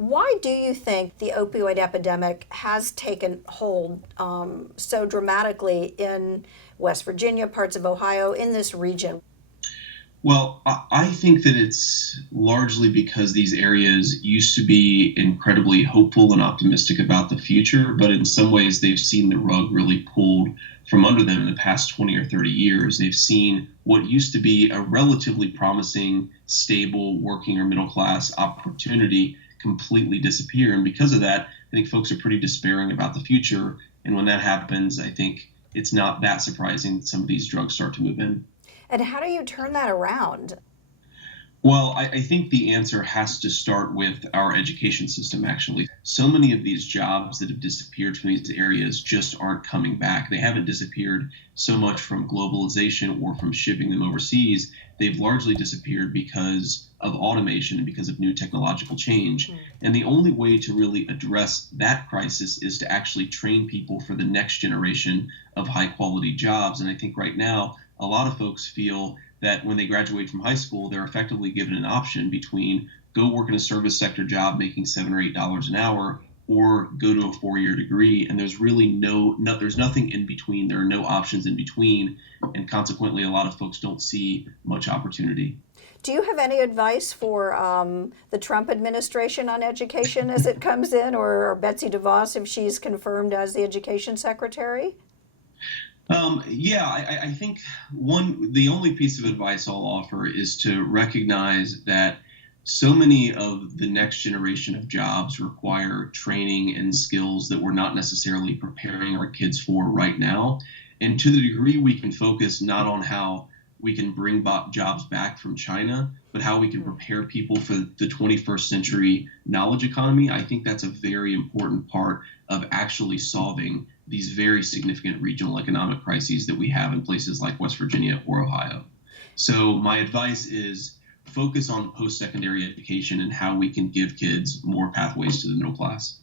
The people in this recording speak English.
Why do you think the opioid epidemic has taken hold so dramatically in West Virginia, parts of Ohio, in this region? Well, I think that it's largely because these areas used to be incredibly hopeful and optimistic about the future, but in some ways they've seen the rug really pulled from under them in the past 20 or 30 years. They've seen what used to be a relatively promising, stable, working or middle class opportunity completely disappear. And because of that, I think folks are pretty despairing about the future. And when that happens, I think it's not that surprising that some of these drugs start to move in. And how do you turn that around? Well, I think the answer has to start with our education system, actually. So many of these jobs that have disappeared from these areas just aren't coming back. They haven't disappeared so much from globalization or from shipping them overseas. They've largely disappeared because of automation and because of new technological change. And the only way to really address that crisis is to actually train people for the next generation of high quality jobs. And I think right now, a lot of folks feel that when they graduate from high school, they're effectively given an option between go work in a service sector job making $7 or $8 an hour, or go to a 4-year degree. And there's really there's nothing in between. There are no options in between. And consequently, a lot of folks don't see much opportunity. Do you have any advice for the Trump administration on education as it comes in, or Betsy DeVos if she's confirmed as the education secretary? Yeah, I think the only piece of advice I'll offer is to recognize that so many of the next generation of jobs require training and skills that we're not necessarily preparing our kids for right now. And to the degree we can focus not on how we can bring jobs back from China, but how we can prepare people for the 21st century knowledge economy, I think that's a very important part of actually solving these very significant regional economic crises that we have in places like West Virginia or Ohio. So my advice is focus on post-secondary education and how we can give kids more pathways to the middle class.